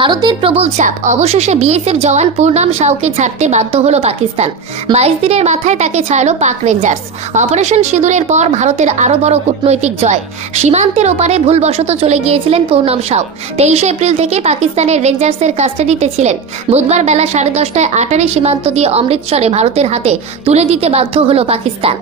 ভারতের প্রবল চাপ, অবশেষে বিএসএফ জওয়ান পূর্ণাম সাউকে ছাড়তে বাধ্য হলো পাকিস্তান। 22 দিনের মাথায় তাকে ছাড়লো পাক রেঞ্জার্স। অপারেশন সিঁদুরের পর ভারতের আরো বড় কূটনৈতিক জয়। সীমান্তের ওপারে ভুলবশত চলে গিয়েছিলেন পূর্ণাম সাউ। 23 এপ্রিল থেকে পাকিস্তানের রেঞ্জার্সের কাস্টাডিতে ছিলেন। বুধবার বেলা 10:30টায় আটারি সীমান্ত দিয়ে অমৃতসরে ভারতের হাতে তুলে দিতে বাধ্য হলো Pakistan.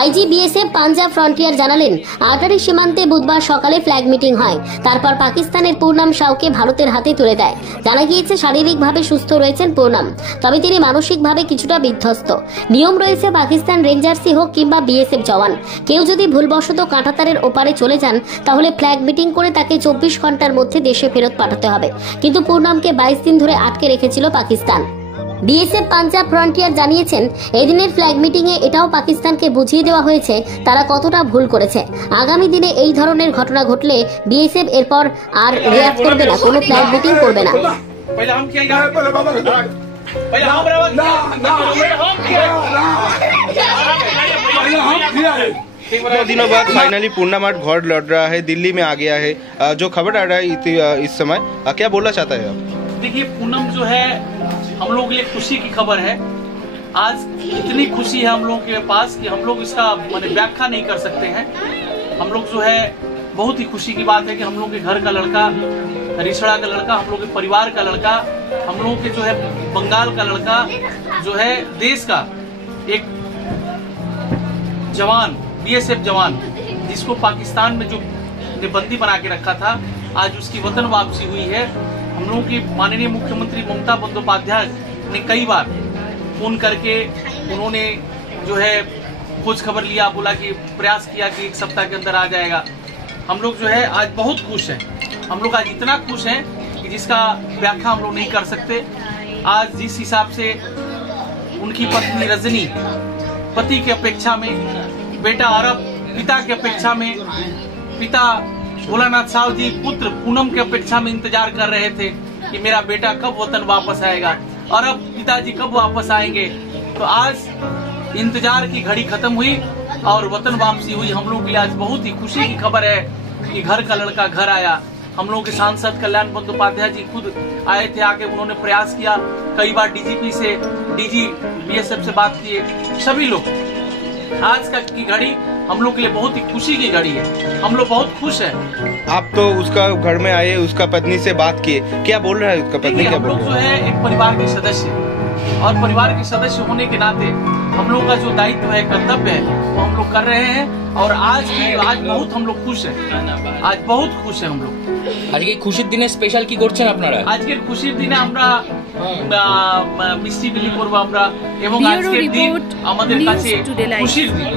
IG BSF Punjab frontier জানালেন, আটারি সীমান্তে বুধবার সকালে ফ্ল্যাগ মিটিং হয়। তারপর পাকিস্তানের পূর্ণাম সাউকে ভারতের হাতে তুলে দেয়। জানা গিয়েছে শারীরিকভাবে সুস্থ রয়েছেন পূর্ণাম, তবে তিনি মানসিকভাবে কিছুটা বিধ্বস্ত। নিয়ম রয়েছে, পাকিস্তান রেঞ্জার্সই হোক কিংবা বিএসএফ জওয়ান, কেউ যদি ভুলবশত কাঁটাতারের ওপারে চলে যান তাহলে ফ্ল্যাগ মিটিং করে তাকে 24 ঘন্টার মধ্যে দেশে ফেরত পাঠাতে হবে। কিন্তু পূর্ণামকে 22 দিন ধরে আটকে রেখেছিল পাকিস্তান। বিএসএফ পাঞ্জাব ফ্রন্টিয়ার জানিয়েছেন, এদিনের ফ্ল্যাগ মিটিংয়ে এটাও পাকিস্তানকে বুঝিয়ে দেওয়া হয়েছে তারা কতটা ভুল করেছে। আগামী দিনে এই ধরনের ঘটনা ঘটলে বিএসএফ এরপর আর রিঅ্যাক্ট করবে না, কোনো ফ্ল্যাগ মিটিং করবে না। दिनों बाद फाइनली पूर्णम आज घर लौट रहा है, दिल्ली में आ गया है। जो खबर आ रहा है इस समय, क्या बोलना चाहता है आप? देखिए, पूनम जो है हम लोग के लिए खुशी की खबर है। आज इतनी खुशी है हम लोग के पास कि हम लोग इसका व्याख्या नहीं कर सकते हैं। हम लोग जो है बहुत ही खुशी की बात है कि हम लोग के घर का लड़का, रिसड़ा का लड़का, हम लोग के परिवार का लड़का, हम लोग के जो है बंगाल का लड़का, जो है देश का एक जवान, बीएसएफ जवान, जिसको पाकिस्तान में जो बंदी बना के रखा था, आज उसकी वतन वापसी हुई है। हम लोगों की माननीय मुख्यमंत्री ममता बंदोपाध्याय ने कई बार फोन करके उन्होंने जो है खोज खबर लिया, बोला कि प्रयास किया कि 1 सप्ताह के अंदर आ जाएगा। हम लोग जो है आज बहुत खुश हैं। हम लोग आज इतना खुश हैं कि जिसका व्याख्या हम लोग नहीं कर सकते। आज जिस हिसाब से उनकी पत्नी रजनी पति की अपेक्षा में, बेटा अरब पिता की अपेक्षा में, पिता भोलानाथ साहु जी पुत्र पूनम की अपेक्षा में इंतजार कर रहे थे कि मेरा बेटा कब वतन वापस आएगा और अब पिताजी कब वापस आएंगे। तो आज इंतजार की घड़ी खत्म हुई और वतन वापसी हुई। हम लोग के लिए आज बहुत ही खुशी की खबर है कि घर का लड़का घर आया। हम लोग के सांसद कल्याण बंदोपाध्याय जी खुद आए थे, आके उन्होंने प्रयास किया। कई बार डीजीपी से, डीजी बीएसएफ से बात किए, सभी लोग। आज का की घड़ी हम लोग के लिए बहुत ही खुशी की घड़ी है। हम लोग बहुत खुश हैं। आप तो उसका घर में आए, उसका पत्नी से बात किए, क्या बोल रहा है उसका पत्नी? क्या हम लोग जो है एक परिवार के सदस्य, और परिवार के सदस्य होने के नाते हम लोग का जो दायित्व है, कर्तव्य है, वो हम लोग कर रहे हैं। और आज बहुत हम लोग खुश हैं। आज बहुत खुश हैं हम लोग। আজকে খুশির দিনে স্পেশাল কি করছেন আপনারা? আজকের খুশির দিনে আমরা মিষ্টি বিলি করবো আমরা, এবং আজকের দিন আমাদের কাছে খুশির দিন।